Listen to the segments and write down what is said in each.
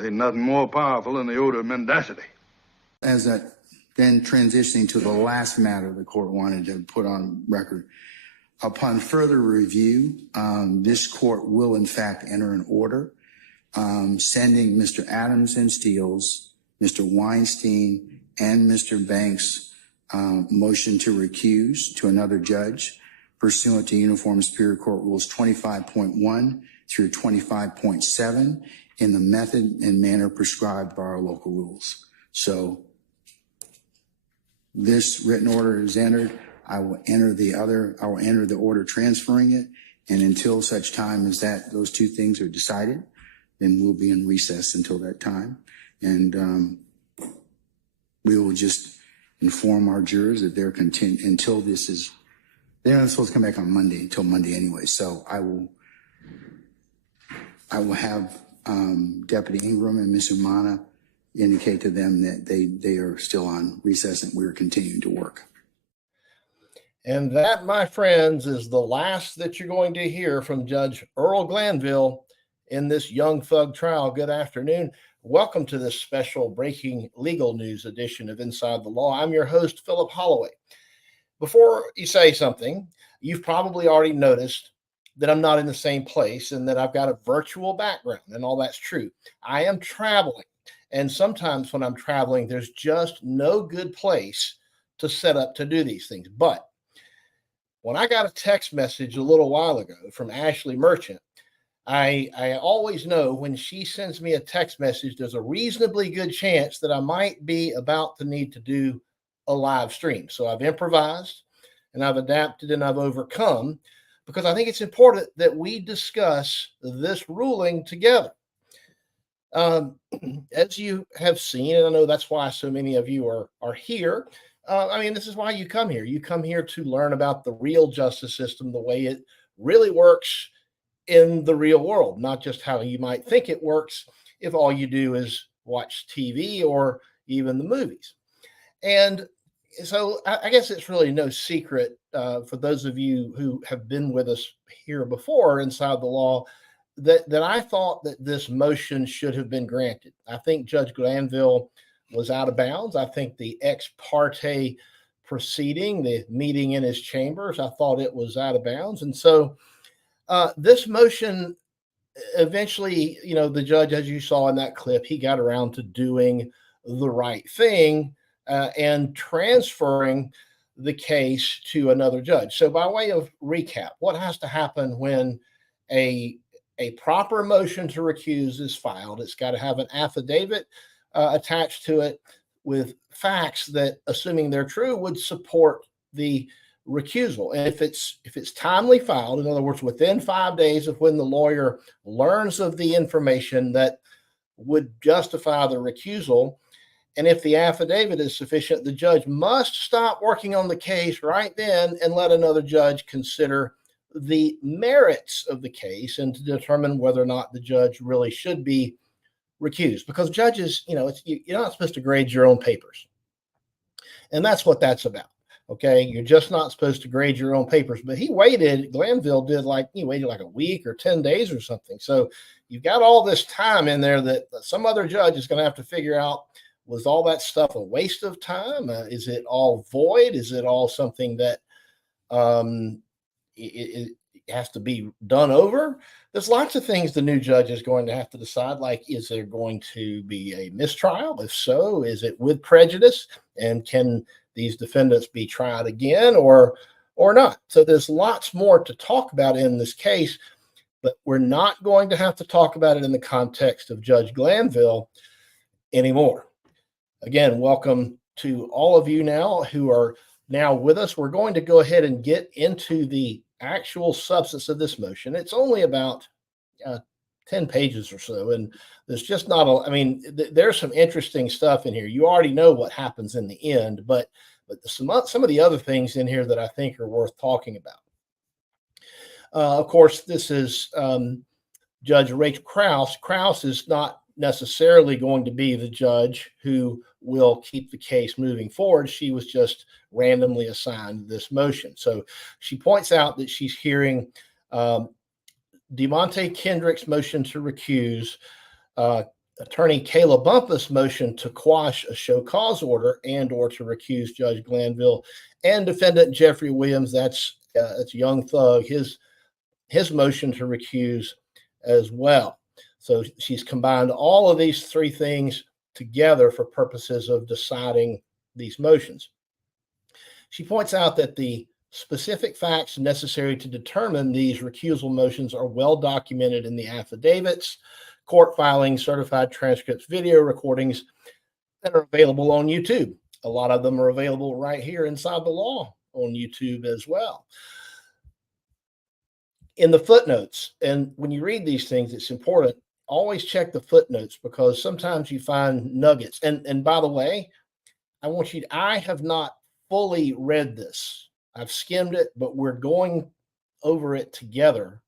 Ain't nothing more powerful than the odor of mendacity. As a, then transitioning to the last matter the court wanted to put on record, upon further review, this court will in fact enter an order sending Mr. Adams and Steele's, Mr. Weinstein, and Mr. Banks' motion to recuse to another judge pursuant to Uniform Superior Court Rules 25.1 through 25.7 in the method and manner prescribed by our local rules. So this written order is entered. I will enter the order transferring it. And until such time as those two things are decided, then we'll be in recess until that time. And we will just inform our jurors that they're until this is, they're not supposed to come back on Monday until Monday anyway. So I will have Deputy Ingram and Ms. Umana indicate to them that they are still on recess and we're continuing to work. And that, my friends, is the last that you're going to hear from Judge Earl Glanville in this Young Thug trial. Good afternoon. Welcome to this special breaking legal news edition of Inside the Law. I'm your host, Philip Holloway. Before you say something, you've probably already noticed that I'm not in the same place and that I've got a virtual background, and all that's true. I am traveling, and sometimes when I'm traveling, there's just no good place to set up to do these things. But when I got a text message a little while ago from Ashley Merchant, I always know when she sends me a text message, there's a reasonably good chance that I might be about to need to do a live stream. So I've improvised and I've adapted and I've overcome, because I think it's important that we discuss this ruling together. As you have seen, and I know that's why so many of you are here. This is why you come here. You come here to learn about the real justice system, the way it really works in the real world, not just how you might think it works if all you do is watch TV or even the movies. And so I guess it's really no secret for those of you who have been with us here before Inside the Law that I thought that this motion should have been granted. I think Judge Glanville was out of bounds. I think the ex parte proceeding, the meeting in his chambers, I thought it was out of bounds. And so this motion eventually, the judge, as you saw in that clip, he got around to doing the right thing and transferring the case to another judge. So by way of recap, what has to happen when a proper motion to recuse is filed? It's got to have an affidavit attached to it with facts that, assuming they're true, would support the recusal. And if it's timely filed, in other words, within 5 days of when the lawyer learns of the information that would justify the recusal, and if the affidavit is sufficient, the judge must stop working on the case right then and let another judge consider the merits of the case and to determine whether or not the judge really should be recused. Because judges, you're not supposed to grade your own papers. And that's what that's about. Okay. You're just not supposed to grade your own papers. But Glanville waited like a week or 10 days or something. So you've got all this time in there that some other judge is going to have to figure out, was all that stuff a waste of time? Is it all void? Is it all something that it has to be done over? There's lots of things the new judge is going to have to decide, like, is there going to be a mistrial? If so, is it with prejudice? And can these defendants be tried again or not? So there's lots more to talk about in this case, but we're not going to have to talk about it in the context of Judge Glanville anymore. Again, welcome to all of you now who are now with us. We're going to go ahead and get into the actual substance of this motion. It's only about 10 pages or so, and there's just not there's some interesting stuff in here. You already know what happens in the end, but some of the other things in here that I think are worth talking about. Of course, this is Judge Rachel Krause. Krause is not necessarily going to be the judge who will keep the case moving forward. She was just randomly assigned this motion. So she points out that she's hearing DeMonte Kendrick's motion to recuse, Attorney Kayla Bumpus' motion to quash a show cause order and or to recuse Judge Glanville, and defendant Jeffrey Williams, that's Young Thug, his motion to recuse as well. So she's combined all of these three things together for purposes of deciding these motions. She points out that the specific facts necessary to determine these recusal motions are well documented in the affidavits, court filings, certified transcripts, video recordings that are available on YouTube. A lot of them are available right here inside the law on YouTube as well. In the footnotes, and when you read these things, it's important, always check the footnotes because sometimes you find nuggets. And by the way, I have not fully read this. I've skimmed it, but we're going over it together.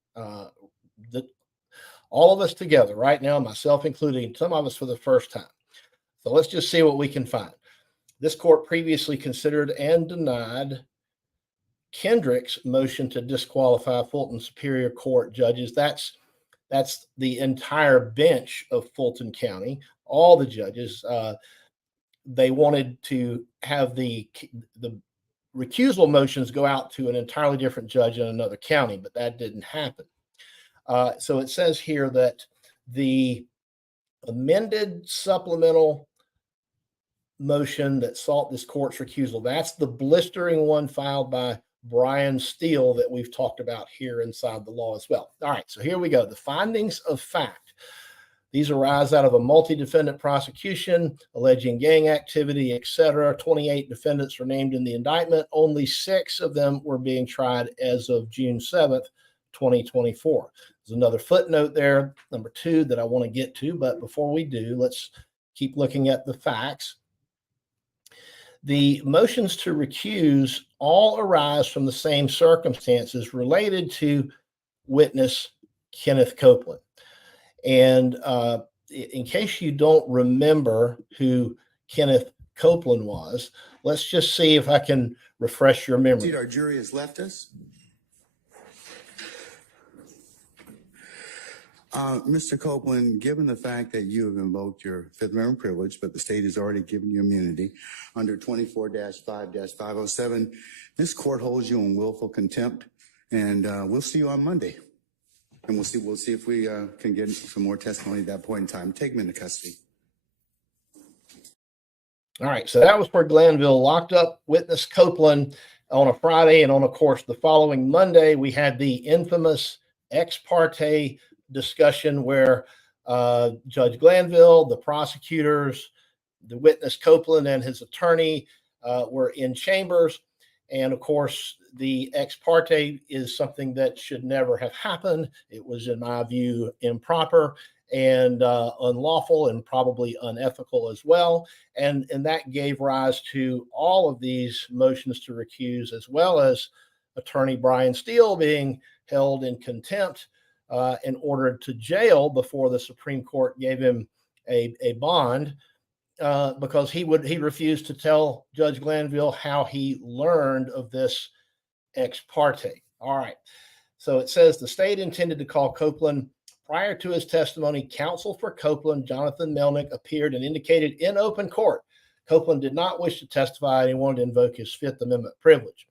All of us together right now, myself including, some of us for the first time. So let's just see what we can find. This court previously considered and denied Kendrick's motion to disqualify Fulton Superior Court judges. That's the entire bench of Fulton County, all the judges. They wanted to have the recusal motions go out to an entirely different judge in another county, but that didn't happen. So it says here that the amended supplemental motion that sought this court's recusal, that's the blistering one filed by Brian Steele that we've talked about here inside the law as well. All right, so here we go. The findings of fact. These arise out of a multi-defendant prosecution alleging gang activity, etc. 28 defendants were named in the indictment. Only 6 of them were being tried as of June 7th, 2024. There's another footnote there, number 2, that I want to get to. But before we do, let's keep looking at the facts. The motions to recuse all arise from the same circumstances related to witness Kenneth Copeland. And in case you don't remember who Kenneth Copeland was, let's just see if I can refresh your memory. Indeed, our jury has left us. Mr. Copeland, given the fact that you have invoked your Fifth Amendment privilege, but the state has already given you immunity under 24-5-507, this court holds you in willful contempt, and we'll see you on Monday. And we'll see if we can get some more testimony at that point in time. Take him into custody. All right, so that was where Glanville locked up witness Copeland on a Friday, and on, of course, the following Monday, we had the infamous ex parte discussion where Judge Glanville, the prosecutors, the witness Copeland, and his attorney were in chambers. And of course, the ex parte is something that should never have happened. It was, in my view, improper and unlawful and probably unethical as well. And that gave rise to all of these motions to recuse, as well as attorney Brian Steele being held in contempt and ordered to jail before the Supreme Court gave him a bond because he refused to tell Judge Glanville how he learned of this ex parte. All right. So it says the state intended to call Copeland. Prior to his testimony, counsel for Copeland, Jonathan Melnick, appeared and indicated in open court Copeland did not wish to testify and he wanted to invoke his Fifth Amendment privilege.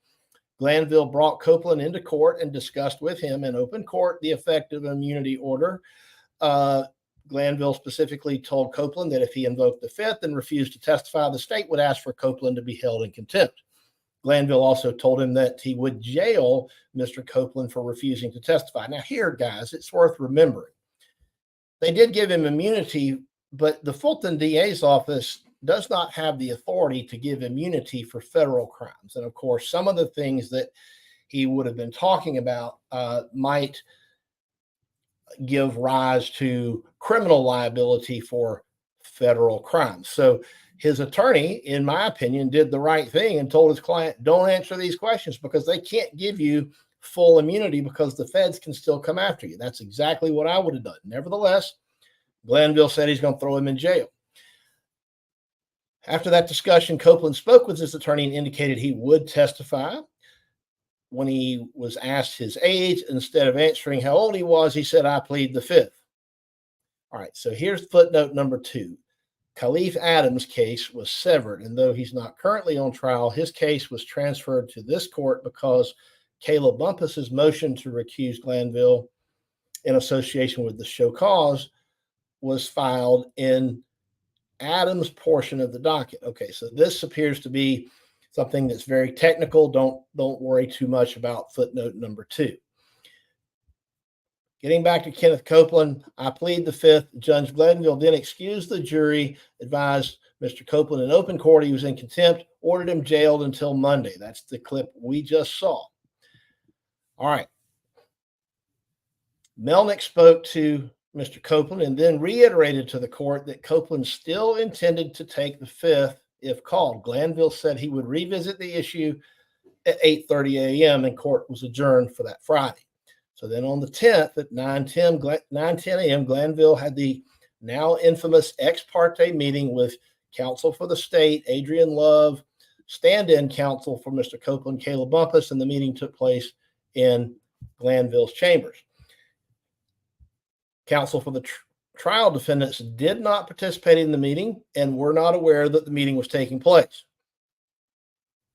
Glanville brought Copeland into court and discussed with him in open court the effect of an immunity order. Glanville specifically told Copeland that if he invoked the Fifth and refused to testify, the state would ask for Copeland to be held in contempt. Glanville also told him that he would jail Mr. Copeland for refusing to testify. Now here, guys, it's worth remembering. They did give him immunity, but the Fulton DA's office does not have the authority to give immunity for federal crimes. And of course, some of the things that he would have been talking about might give rise to criminal liability for federal crimes. So his attorney, in my opinion, did the right thing and told his client, don't answer these questions because they can't give you full immunity because the feds can still come after you. That's exactly what I would have done. Nevertheless, Glanville said he's going to throw him in jail. After that discussion, Copeland spoke with his attorney and indicated he would testify. When he was asked his age, instead of answering how old he was, he said, I plead the Fifth. All right, so here's footnote number 2. Khalif Adams' case was severed, and though he's not currently on trial, his case was transferred to this court because Caleb Bumpus's motion to recuse Glanville in association with the show cause was filed in Adams' portion of the docket. Okay, so this appears to be something that's very technical. Don't worry too much about footnote number 2. Getting back to Kenneth Copeland, I plead the fifth. Judge Glanville then excused the jury, advised Mr. Copeland in open court he was in contempt, ordered him jailed until Monday. That's the clip we just saw. All right. Melnick spoke to Mr. Copeland and then reiterated to the court that Copeland still intended to take the fifth if called. Glanville said he would revisit the issue at 8:30 a.m. and court was adjourned for that Friday. So then on the 10th at 9:10 a.m., Glanville had the now infamous ex parte meeting with counsel for the state, Adrian Love, stand-in counsel for Mr. Copeland, Caleb Bumpus, and the meeting took place in Glanville's chambers. Counsel for the trial defendants did not participate in the meeting and were not aware that the meeting was taking place.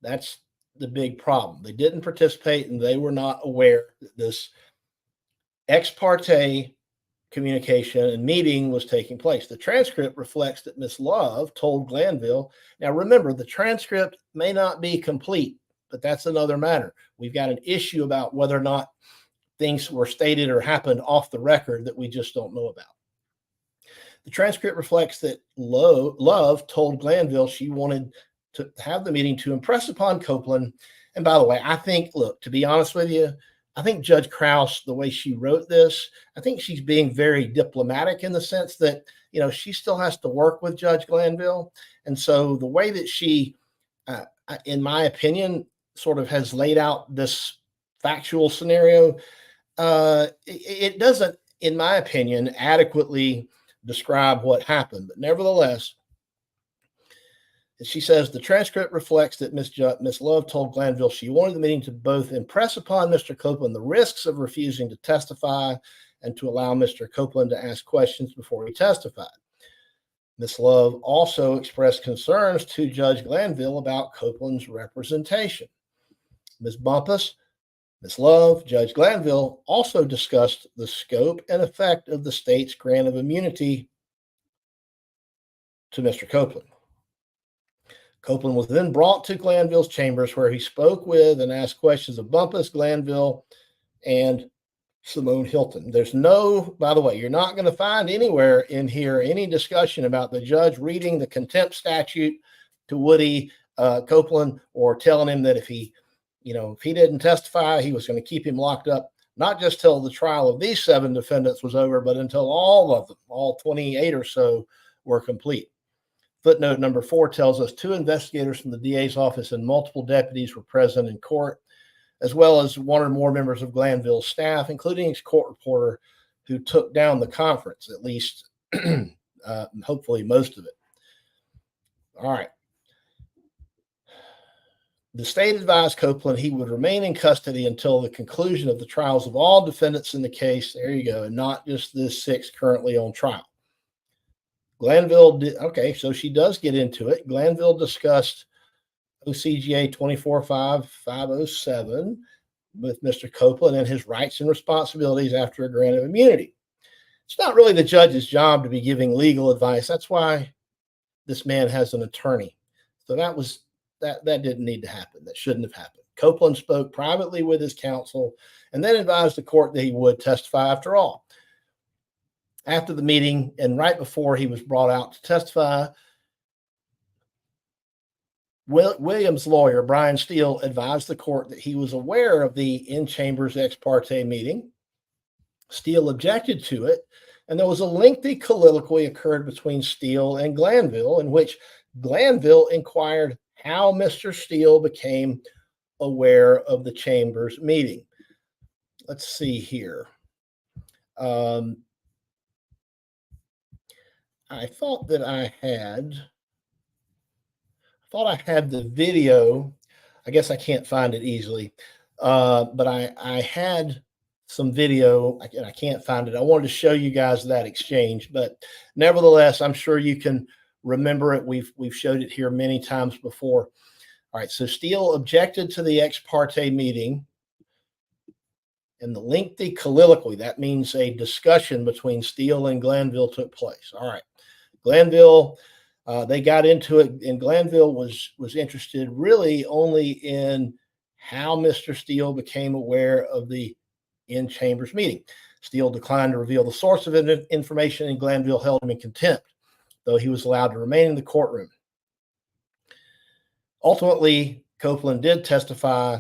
That's the big problem. They didn't participate and they were not aware that this ex parte communication and meeting was taking place. The transcript reflects that Miss Love told Glanville. Now, remember, the transcript may not be complete, but that's another matter. We've got an issue about whether or not things were stated or happened off the record that we just don't know about. The transcript reflects that Love told Glanville she wanted to have the meeting to impress upon Copeland. And by the way, I think, look, to be honest with you, I think Judge Krause, the way she wrote this, I think she's being very diplomatic in the sense that, you know, she still has to work with Judge Glanville. And so the way that she, in my opinion, sort of has laid out this factual scenario, it doesn't, in my opinion, adequately describe what happened. But nevertheless, she says the transcript reflects that Miss Love told Glanville she wanted the meeting to both impress upon Mr. Copeland the risks of refusing to testify and to allow Mr. Copeland to ask questions before he testified. Miss Love also expressed concerns to Judge Glanville about Copeland's representation. Ms. Bumpus, Ms. Love, Judge Glanville also discussed the scope and effect of the state's grant of immunity to Mr. Copeland. Copeland was then brought to Glanville's chambers where he spoke with and asked questions of Bumpus, Glanville, and Simone Hilton. There's no, by the way, you're not going to find anywhere in here any discussion about the judge reading the contempt statute to Woody Copeland or telling him that if he didn't testify, he was going to keep him locked up, not just till the trial of these 7 defendants was over, but until all of them, all 28 or so, were complete. Footnote number 4 tells us 2 investigators from the DA's office and multiple deputies were present in court, as well as 1 or more members of Glanville's staff, including its court reporter who took down the conference, at least hopefully most of it. All right. The state advised Copeland he would remain in custody until the conclusion of the trials of all defendants in the case. There you go, and not just the 6 currently on trial. Glanville did, okay, so she does get into it. Glanville discussed OCGA 245507 with Mr. Copeland and his rights and responsibilities after a grant of immunity. It's not really the judge's job to be giving legal advice. That's why this man has an attorney. So that didn't need to happen. That shouldn't have happened. Copeland spoke privately with his counsel and then advised the court that he would testify after all. After the meeting and right before he was brought out to testify, Williams' lawyer, Brian Steele, advised the court that he was aware of the in-chambers ex parte meeting. Steele objected to it, and there was a lengthy colloquy occurred between Steele and Glanville in which Glanville inquired how Mr. Steele became aware of the chambers meeting. Let's see here. I thought I had the video. I guess I can't find it easily, but I had some video, and I can't find it. I wanted to show you guys that exchange, but nevertheless, I'm sure you can remember it. We've showed it here many times before. All right, so Steele objected to the ex parte meeting and the lengthy colloquy, that means a discussion between Steele and Glanville took place. All right, Glanville, they got into it, and Glanville was interested really only in how Mr. Steele became aware of the in-chambers meeting. Steele declined to reveal the source of information, and Glanville held him in contempt, though he was allowed to remain in the courtroom. Ultimately, Copeland did testify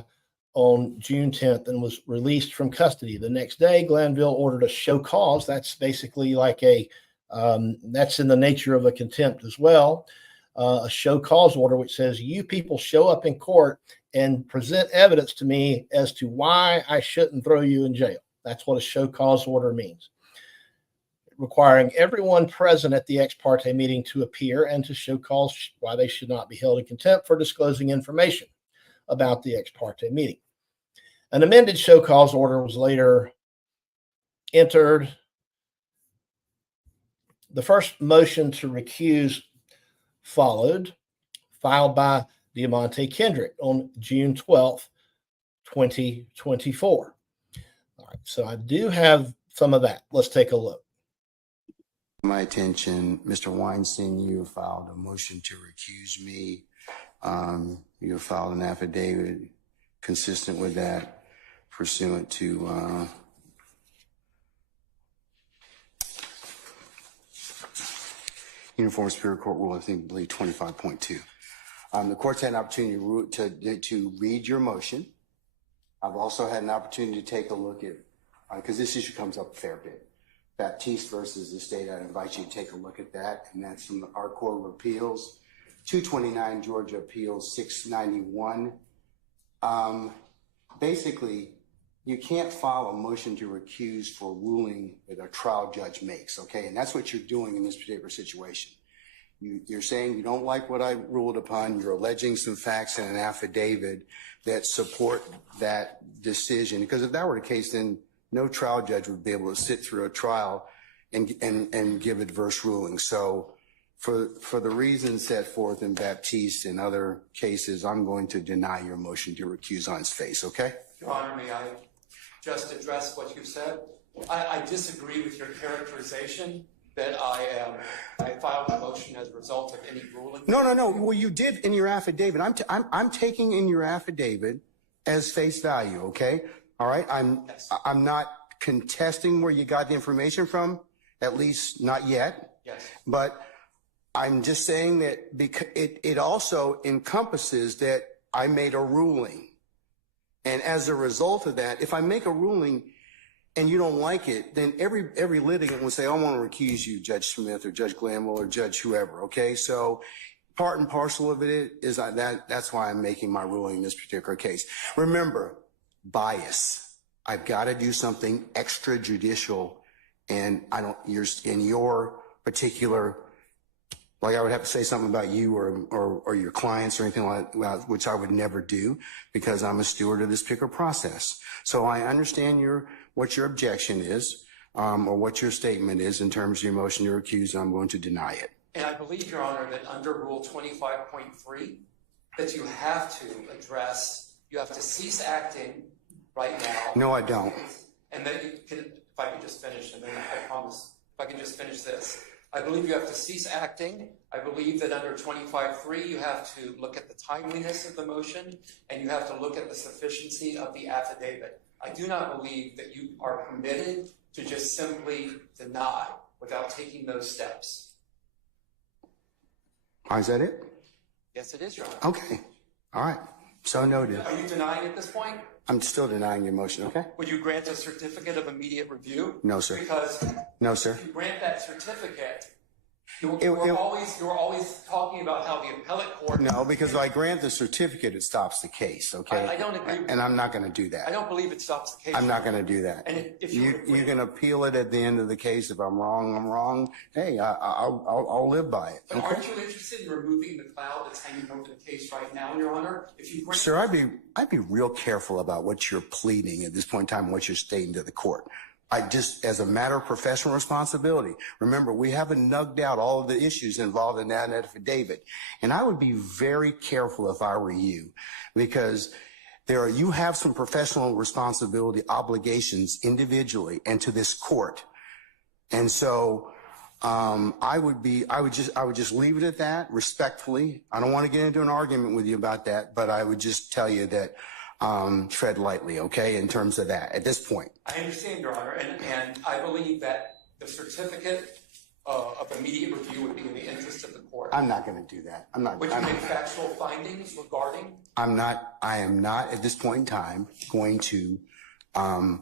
on June 10th and was released from custody. The next day, Glanville ordered a show cause. That's basically like that's in the nature of a contempt as well. A show cause order, which says, you people show up in court and present evidence to me as to why I shouldn't throw you in jail. That's what a show cause order means. Requiring everyone present at the ex parte meeting to appear and to show cause why they should not be held in contempt for disclosing information about the ex parte meeting. An amended show cause order was later entered. The first motion to recuse followed, filed by Diamante Kendrick on June 12th, 2024. All right, so I do have some of that. Let's take a look. My attention, Mr. Weinstein, you filed a motion to recuse me. You filed an affidavit consistent with that, pursuant to Uniform Superior Court Rule, I believe 25.2. The court's had an opportunity to read your motion. I've also had an opportunity to take a look at, because this issue comes up a fair bit, Baptiste versus the state. I invite you to take a look at that, and that's from our Court of Appeals, 229 Georgia Appeals 691. Basically, you can't file a motion to recuse for ruling that a trial judge makes, okay? And that's what you're doing in this particular situation. You're saying you don't like what I ruled upon. You're alleging some facts in an affidavit that support that decision. Because if that were the case, then no trial judge would be able to sit through a trial and give adverse rulings. So for the reasons set forth in Baptiste and other cases, I'm going to deny your motion to recuse on its face, okay? Your Honor, may I just address what you said? I disagree with your characterization that I filed a motion as a result of any ruling. No. Well, you did in your affidavit. I'm taking in your affidavit as face value, okay? All right, I'm not contesting where you got the information from, at least not yet. Yes. But I'm just saying that because it also encompasses that I made a ruling. And as a result of that, if I make a ruling and you don't like it, then every litigant will say, I want to recuse you, Judge Smith or Judge Glanville or Judge whoever, okay? So part and parcel of it is that's why I'm making my ruling in this particular case. Remember, bias. I've got to do something extrajudicial, and you're in your particular, like I would have to say something about you or your clients or anything like that, which I would never do because I'm a steward of this particular process. So I understand what your objection is, or what your statement is in terms of your motion to recuse, and I'm going to deny it. And I believe, Your Honor, that under Rule 25.3, that you have to cease acting right now. No, I don't. And then you can, if I can just finish, and then I promise, if I can just finish this. I believe you have to cease acting. I believe that under 25.3, you have to look at the timeliness of the motion, and you have to look at the sufficiency of the affidavit. I do not believe that you are permitted to just simply deny without taking those steps. Is that it? Yes, it is, Your Honor. Okay. All right. So noted. Are you denying at this point? I'm still denying your motion, okay? Would you grant a certificate of immediate review? No, sir. Because no, sir. if you grant that certificate, You were always talking about how the appellate court. No, because if I grant the certificate, it stops the case, okay? I don't agree with And you. I'm not going to do that. I don't believe it stops the case. I'm not going to do that. And if you can appeal it at the end of the case. If I'm wrong, I'm wrong. Hey, I'll live by it. But Okay? aren't you interested in removing the cloud that's hanging over the case right now, Your Honor? If you grant. Sir, I'd be real careful about what you're pleading at this point in time, what you're stating to the court. As a matter of professional responsibility, remember, we haven't nugged out all of the issues involved in that affidavit. And I would be very careful if I were you, because you have some professional responsibility obligations individually and to this court. And so, I would just leave it at that respectfully. I don't want to get into an argument with you about that, but I would just tell you that, tread lightly, okay, in terms of that at this point. I understand, Your Honor, and I believe that the certificate of immediate review would be in the interest of the court. I'm not going to do that. Would you make factual findings regarding? I am not at this point in time going to, I've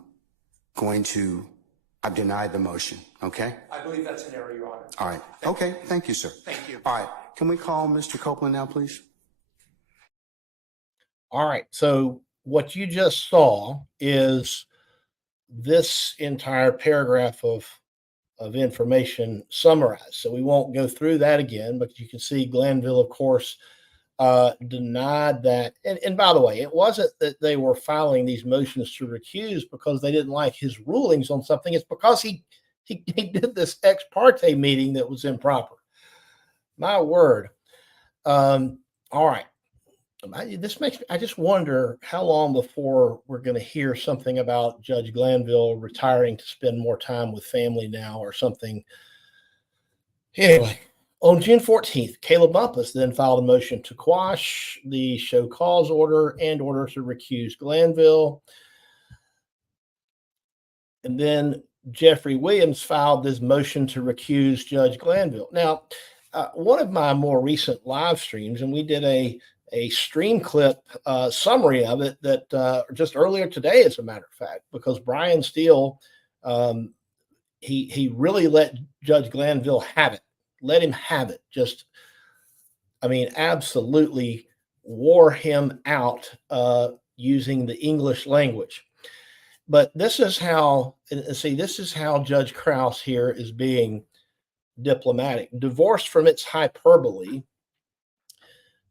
denied the motion, okay? I believe that's an error, Your Honor. All right. Okay. Thank you, sir. Thank you. All right. Can we call Mr. Copeland now, please? All right. So what you just saw is this entire paragraph of information summarized. So we won't go through that again, but you can see Glanville, of course, denied that. And by the way, it wasn't that they were filing these motions to recuse because they didn't like his rulings on something. It's because he did this ex parte meeting that was improper. My word. All right. I just wonder how long before we're going to hear something about Judge Glanville retiring to spend more time with family now or something. Anyway, on June 14th, Caleb Bumpus then filed a motion to quash the show cause order and order to recuse Glanville. And then Jeffrey Williams filed this motion to recuse Judge Glanville. Now, one of my more recent live streams, and we did a stream clip summary of it that just earlier today, as a matter of fact, because Brian Steele, he really let Judge Glanville have it, let him have it. Just, I mean, absolutely wore him out using the English language. But this is how, this is how Judge Krause here is being diplomatic. Divorced from its hyperbole,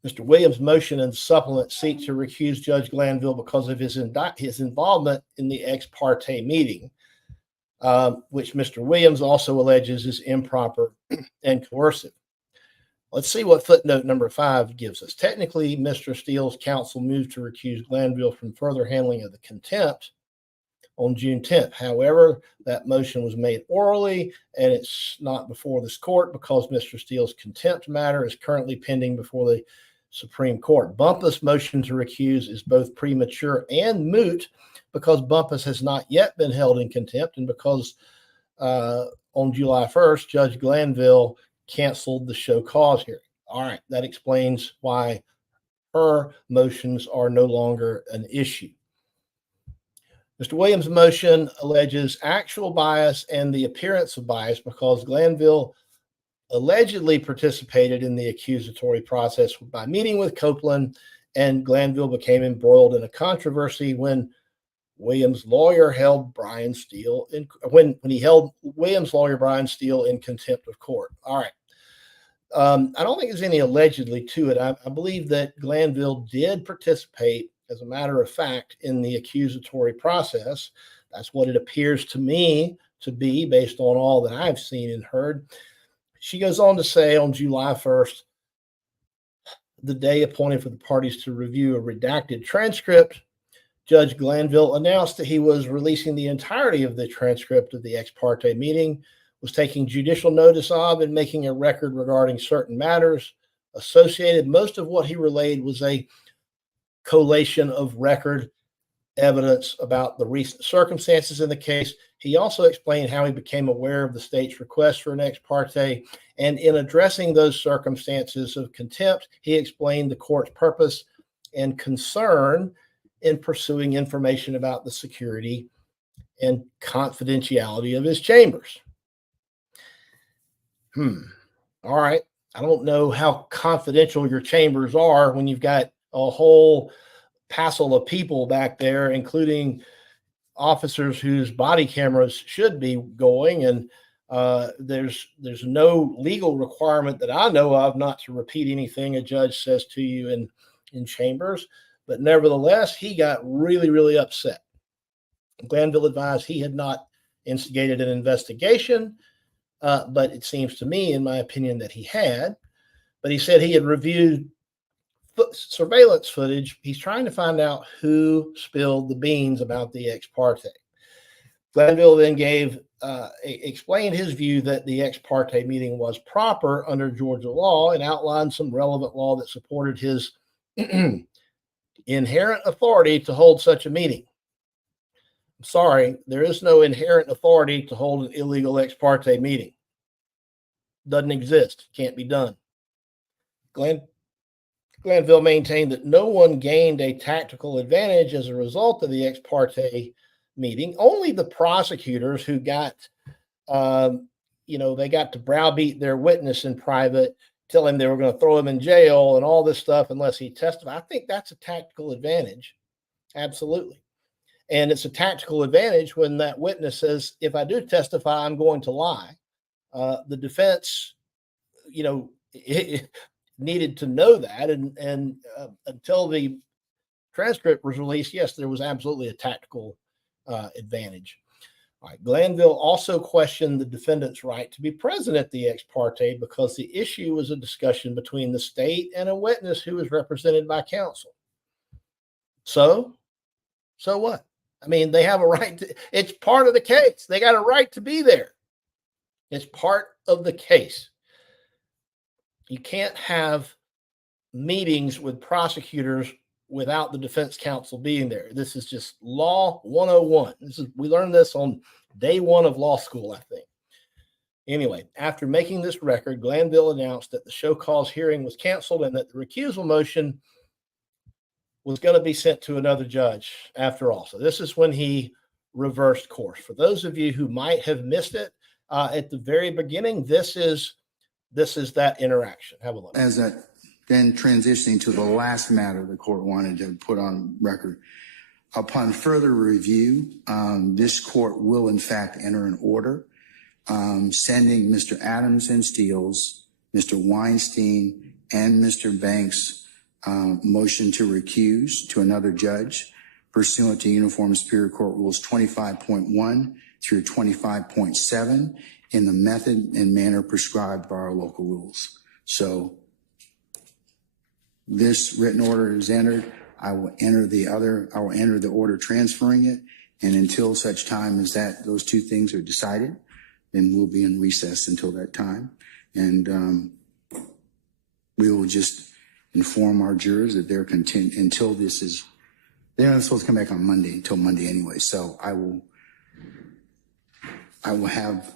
Mr. Williams' motion and supplement seek to recuse Judge Glanville because of his involvement in the ex parte meeting, which Mr. Williams also alleges is improper and coercive. Let's see what footnote number 5 gives us. Technically, Mr. Steele's counsel moved to recuse Glanville from further handling of the contempt on June 10th. However, that motion was made orally, and it's not before this court because Mr. Steele's contempt matter is currently pending before the Supreme Court. Bumpus' motion to recuse is both premature and moot because Bumpus has not yet been held in contempt and because on July 1st, Judge Glanville canceled the show cause hearing. All right, that explains why her motions are no longer an issue. Mr. Williams' motion alleges actual bias and the appearance of bias because Glanville allegedly participated in the accusatory process by meeting with Copeland, and Glanville became embroiled in a controversy when Williams' lawyer held Brian Steele when he held Williams' lawyer Brian Steele in contempt of court. All right. I don't think there's any allegedly to it. I believe that Glanville did participate, as a matter of fact, in the accusatory process. That's what it appears to me to be based on all that I've seen and heard. She goes on to say on July 1st, the day appointed for the parties to review a redacted transcript, Judge Glanville announced that he was releasing the entirety of the transcript of the ex parte meeting, was taking judicial notice of and making a record regarding certain matters associated. Most of what he relayed was a collation of record evidence about the recent circumstances in the case. He also explained how he became aware of the state's request for an ex parte, and in addressing those circumstances of contempt, he explained the court's purpose and concern in pursuing information about the security and confidentiality of his chambers. All right. I don't know how confidential your chambers are when you've got a whole passel of people back there, including officers whose body cameras should be going. And there's no legal requirement that I know of not to repeat anything a judge says to you in chambers. But nevertheless, he got really, really upset. Glanville advised he had not instigated an investigation, but it seems to me, in my opinion, that he had. But he said he had reviewed surveillance footage. He's trying to find out who spilled the beans about the ex parte. Glanville then explained his view that the ex parte meeting was proper under Georgia law and outlined some relevant law that supported his inherent authority to hold such a meeting. I'm sorry, there is no inherent authority to hold an illegal ex parte meeting. Doesn't exist. Can't be done. Glanville maintained that no one gained a tactical advantage as a result of the ex parte meeting. Only the prosecutors who got, they got to browbeat their witness in private, tell him they were going to throw him in jail and all this stuff unless he testified. I think that's a tactical advantage. Absolutely. And it's a tactical advantage when that witness says, if I do testify, I'm going to lie. The defense, it needed to know that. And until the transcript was released, yes, there was absolutely a tactical advantage. All right. Glanville also questioned the defendant's right to be present at the ex parte because the issue was a discussion between the state and a witness who was represented by counsel. So what? I mean, they have a right to, it's part of the case. They got a right to be there. It's part of the case. You can't have meetings with prosecutors without the defense counsel being there. This is just law 101. We learned this on day one of law school, I think. Anyway, after making this record, Glanville announced that the show cause hearing was canceled and that the recusal motion was going to be sent to another judge after all. So this is when he reversed course. For those of you who might have missed it at the very beginning, this is that interaction. Have a look. Then transitioning to the last matter the court wanted to put on record. Upon further review, this court will in fact enter an order sending Mr. Adams and Steele's, Mr. Weinstein, and Mr. Banks' motion to recuse to another judge pursuant to Uniform Superior Court Rules 25.1 through 25.7 in the method and manner prescribed by our local rules. So this written order is entered. I will enter the order transferring it. And until such time as those two things are decided, then we'll be in recess until that time. And we will just inform our jurors that they're content until they're not supposed to come back on Monday until Monday anyway. So I will have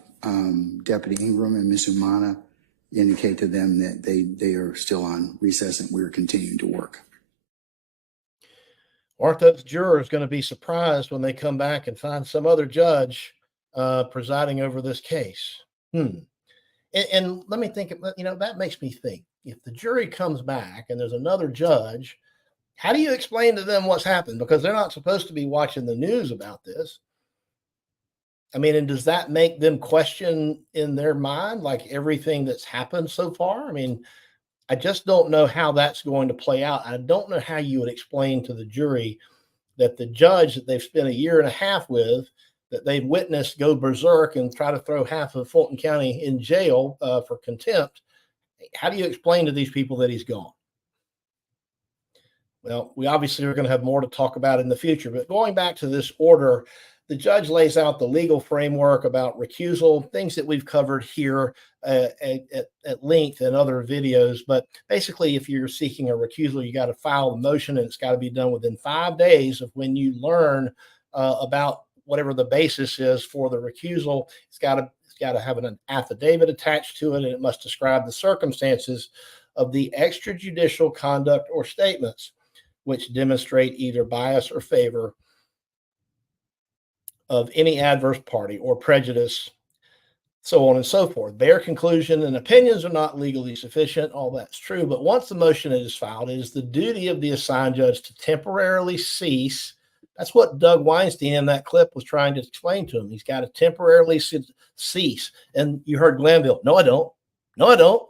Deputy Ingram and Ms. Umana indicate to them that they are still on recess and we're continuing to work. Aren't those jurors going to be surprised when they come back and find some other judge presiding over this case? And let me think, that makes me think. If the jury comes back and there's another judge, how do you explain to them what's happened? Because they're not supposed to be watching the news about this. I mean, and does that make them question in their mind, like everything that's happened so far? I mean, I just don't know how that's going to play out. I don't know how you would explain to the jury that the judge that they've spent a year and a half with, that they've witnessed go berserk and try to throw half of Fulton County in jail for contempt. How do you explain to these people that he's gone? Well, we obviously are going to have more to talk about in the future, but going back to this order, the judge lays out the legal framework about recusal, things that we've covered here at length in other videos. But basically, if you're seeking a recusal, you got to file the motion, and it's got to be done within 5 days of when you learn about whatever the basis is for the recusal. It's got to have an affidavit attached to it, and it must describe the circumstances of the extrajudicial conduct or statements which demonstrate either bias or favor of any adverse party or prejudice so on and so forth. Their conclusion and opinions are not legally sufficient. All that's true. But once the motion is filed, it is the duty of the assigned judge to temporarily cease. That's what Doug Weinstein in that clip was trying to explain to him. He's got to temporarily cease. And you heard Glanville, no, I don't. No, I don't.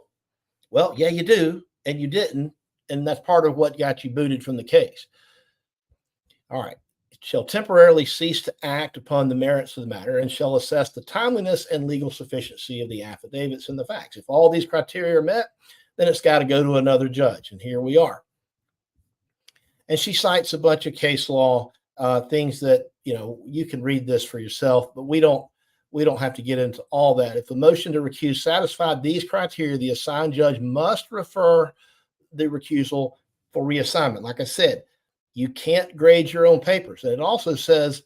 Well, yeah, you do. And you didn't. And that's part of what got you booted from the case. All right. Shall temporarily cease to act upon the merits of the matter and shall assess the timeliness and legal sufficiency of the affidavits and the facts. If all these criteria are met, then it's got to go to another judge. And here we are. And she cites a bunch of case law, things that, you can read this for yourself, but we don't have to get into all that. If the motion to recuse satisfied these criteria, the assigned judge must refer the recusal for reassignment. Like I said, you can't grade your own papers. And it also says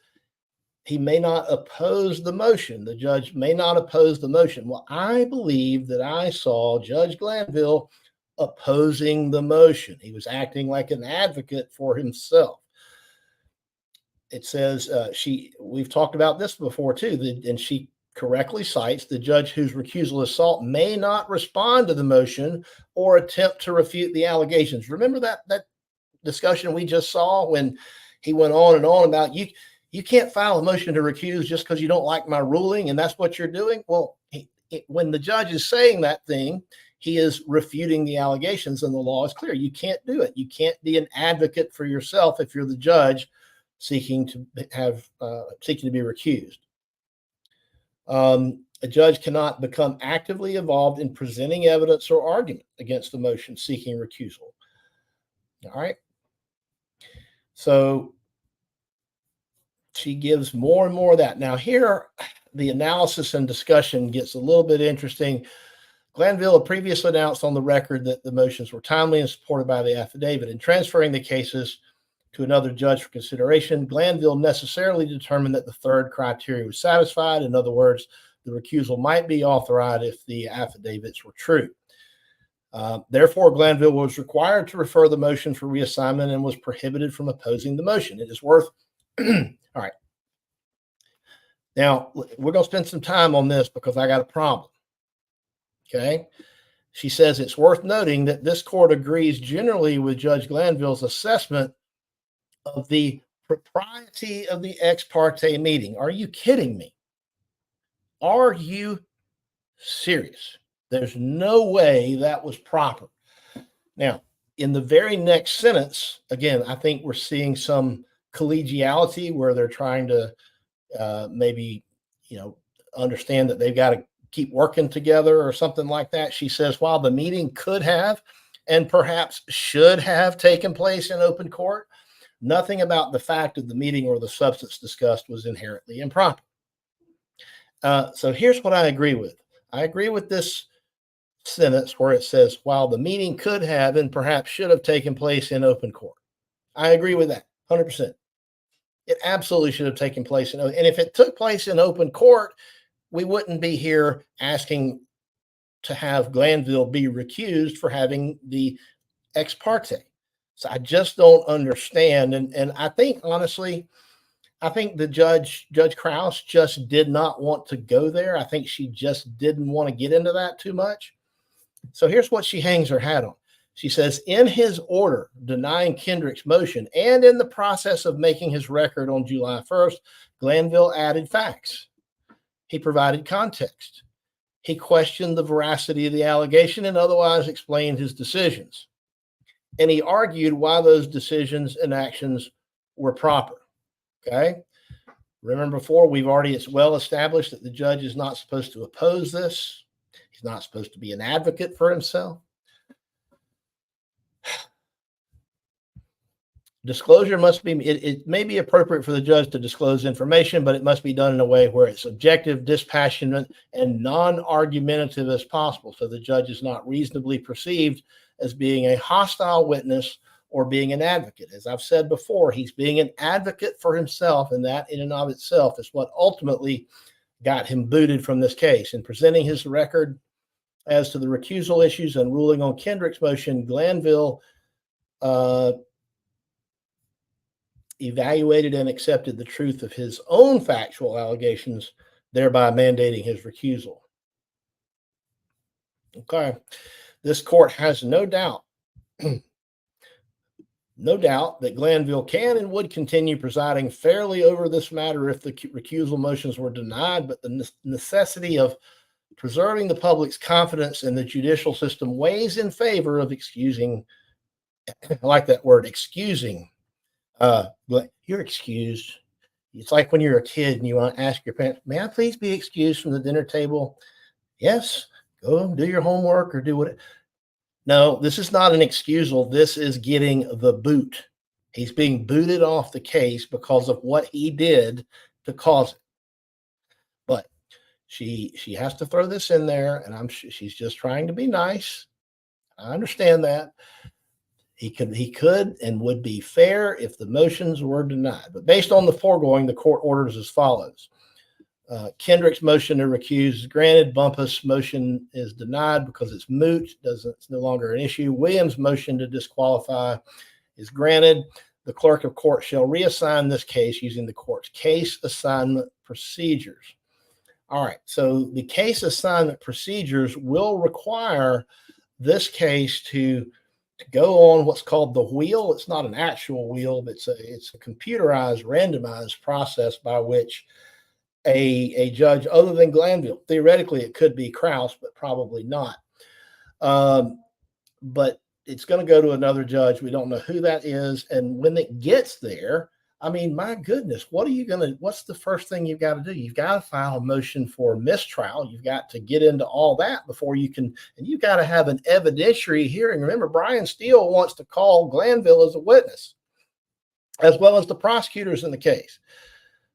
he may not oppose the motion. The judge may not oppose the motion. Well, I believe that I saw Judge Glanville opposing the motion. He was acting like an advocate for himself. It says we've talked about this before too, and she correctly cites the judge whose recusal is sought may not respond to the motion or attempt to refute the allegations. Remember that discussion we just saw when he went on and on about you can't file a motion to recuse just because you don't like my ruling and that's what you're doing. Well, when the judge is saying that thing, he is refuting the allegations and the law is clear. You can't do it. You can't be an advocate for yourself if you're the judge seeking to be recused. A judge cannot become actively involved in presenting evidence or argument against the motion seeking recusal. All right. So she gives more and more of that. Now here, the analysis and discussion gets a little bit interesting. Glanville had previously announced on the record that the motions were timely and supported by the affidavit. In transferring the cases to another judge for consideration, Glanville necessarily determined that the third criteria was satisfied. In other words, the recusal might be authorized if the affidavits were true. Therefore, Glanville was required to refer the motion for reassignment and was prohibited from opposing the motion. It is worth, all right. Now, we're going to spend some time on this because I got a problem. Okay. She says it's worth noting that this court agrees generally with Judge Glanville's assessment of the propriety of the ex parte meeting. Are you kidding me? Are you serious? There's no way that was proper. Now, in the very next sentence, again, I think we're seeing some collegiality where they're trying to maybe, understand that they've got to keep working together or something like that. She says, while the meeting could have and perhaps should have taken place in open court, nothing about the fact of the meeting or the substance discussed was inherently improper. So here's what I agree with. I agree with this sentence where it says, while the meeting could have and perhaps should have taken place in open court. I agree with that 100%. It absolutely should have taken place. And if it took place in open court, we wouldn't be here asking to have Glanville be recused for having the ex parte. So I just don't understand. And I think, honestly, the Judge Krause just did not want to go there. I think she just didn't want to get into that too much. So here's what she hangs her hat on. She says, in his order denying Kendrick's motion and in the process of making his record on July 1st, Glanville added facts. He provided context. He questioned the veracity of the allegation and otherwise explained his decisions. And he argued why those decisions and actions were proper. Okay. Remember before, it's well established that the judge is not supposed to oppose this. He's not supposed to be an advocate for himself. Disclosure must be, it may be appropriate for the judge to disclose information, but it must be done in a way where it's objective, dispassionate, and non-argumentative as possible. So the judge is not reasonably perceived as being a hostile witness or being an advocate. As I've said before, he's being an advocate for himself, and that in and of itself is what ultimately got him booted from this case. In presenting his record as to the recusal issues and ruling on Kendrick's motion, Glanville evaluated and accepted the truth of his own factual allegations, thereby mandating his recusal. Okay. This court has no doubt, no doubt that Glanville can and would continue presiding fairly over this matter if the recusal motions were denied, but the necessity of preserving the public's confidence in the judicial system weighs in favor of excusing. I like that word, excusing. You're excused. It's like when you're a kid and you want to ask your parents, may I please be excused from the dinner table? Yes, go do your homework or do what. No, this is not an excusal. This is getting the boot. He's being booted off the case because of what he did to cause it. But she has to throw this in there, and she's just trying to be nice. I understand that. He could and would be fair if the motions were denied. But based on the foregoing, the court orders as follows. Kendrick's motion to recuse is granted. Bumpus' motion is denied because it's moot. It's no longer an issue. Williams' motion to disqualify is granted. The clerk of court shall reassign this case using the court's case assignment procedures. All right. So the case assignment procedures will require this case to go on what's called the wheel. It's not an actual wheel, but it's a computerized, randomized process by which a judge other than Glanville, theoretically it could be Krause, but probably not. But it's going to go to another judge. We don't know who that is. And when it gets there, I mean, my goodness, what's the first thing you've got to do? You've got to file a motion for mistrial. You've got to get into all that before you can, and you've got to have an evidentiary hearing. Remember, Brian Steele wants to call Glanville as a witness, as well as the prosecutors in the case.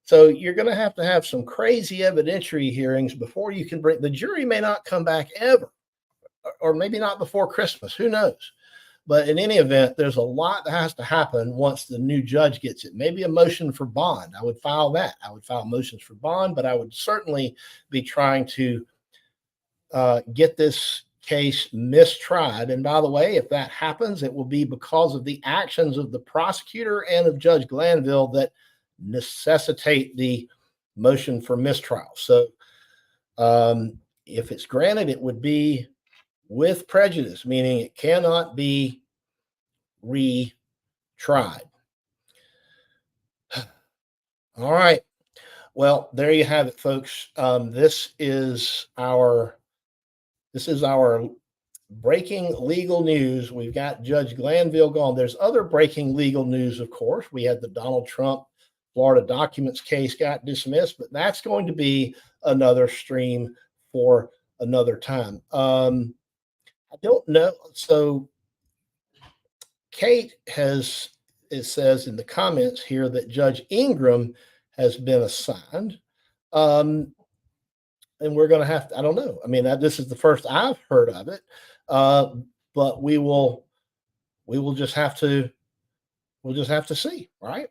So you're going to have some crazy evidentiary hearings before you can the jury may not come back ever, or maybe not before Christmas. Who knows? But in any event, there's a lot that has to happen once the new judge gets it. Maybe a motion for bond. I would file that. I would file motions for bond, but I would certainly be trying to get this case mistried. And by the way, if that happens, it will be because of the actions of the prosecutor and of Judge Glanville that necessitate the motion for mistrial. So if it's granted, it would be with prejudice, meaning it cannot be retried. All right. Well, there you have it, folks. This is our breaking legal news. We've got Judge Glanville gone. There's other breaking legal news, of course. We had the Donald Trump Florida documents case got dismissed, but that's going to be another stream for another time. I don't know. So Kate it says in the comments here that Judge Ingram has been assigned. And we're going to have to, I don't know. I mean, this is the first I've heard of it. But we will just have to, see. Right.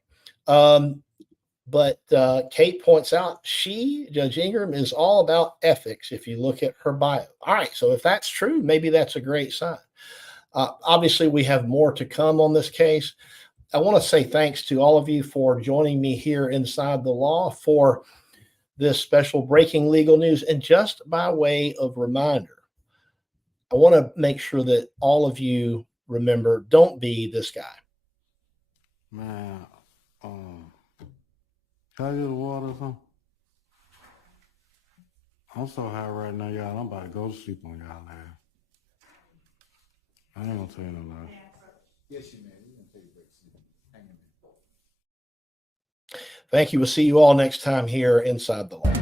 But Kate points out Judge Ingram is all about ethics if you look at her bio. All right, so if that's true, maybe that's a great sign. Obviously, we have more to come on this case. I want to say thanks to all of you for joining me here inside the law for this special breaking legal news. And just by way of reminder, I want to make sure that all of you remember, don't be this guy. Man, can I get a water or something? I'm so high right now, y'all. I'm about to go to sleep on y'all now. I ain't gonna tell you no lie. Yes, you may. We're going to take a break. Hang in there. Thank you. We'll see you all next time here inside the law.